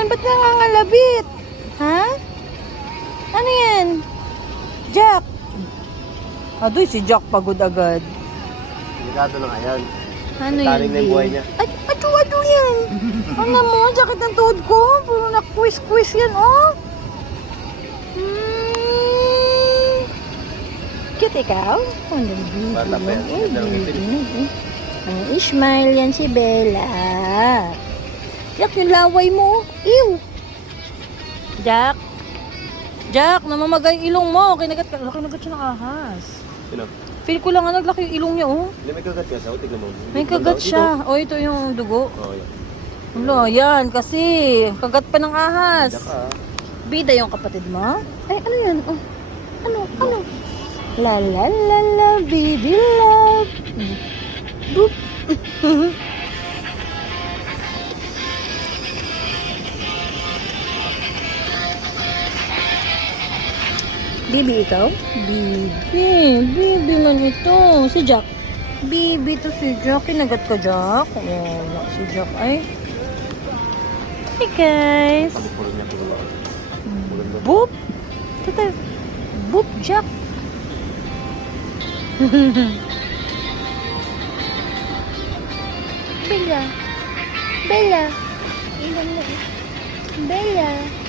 Ba't nangangalabit? Ha? Ano yan? Jack? Adoy, si Jack pagod agad. Delikado na nga yan. Ano Taring na yung buhay niya. Ado yan. Ano mo, sakit ng tuhod ko. Puro na quiz yan, oh. Cute ikaw? Bata pa yan. Ganda ng ngipin. Ang Ismail yan si Bella. Jack, yung laway mo. Ew. Jack. Jack, namamagay yung ilong mo. Kinagat siya ng ahas. Sino? Feel ko lang nga naglaki yung ilong niya, oh. Hindi, may kagat ka sa tignan mo. May kagat siya. Oh, ito yung dugo. Oo, yan. Wala, yan. Kasi, kagat pa ng ahas. Bida ka. Bida yung kapatid mo? Ay, ano yan? Oh. Ano? La la la la, baby love. Boop. Bibi ikaw? Bibi man ito. Si Jack. Bibi to si Jack. Kinagat ka, Jack. Oh, si Jack ay. Hey guys. Pagpulong niya pagpulong. Boop. Tata. Boop, Jack. Bella. Bella. Bella.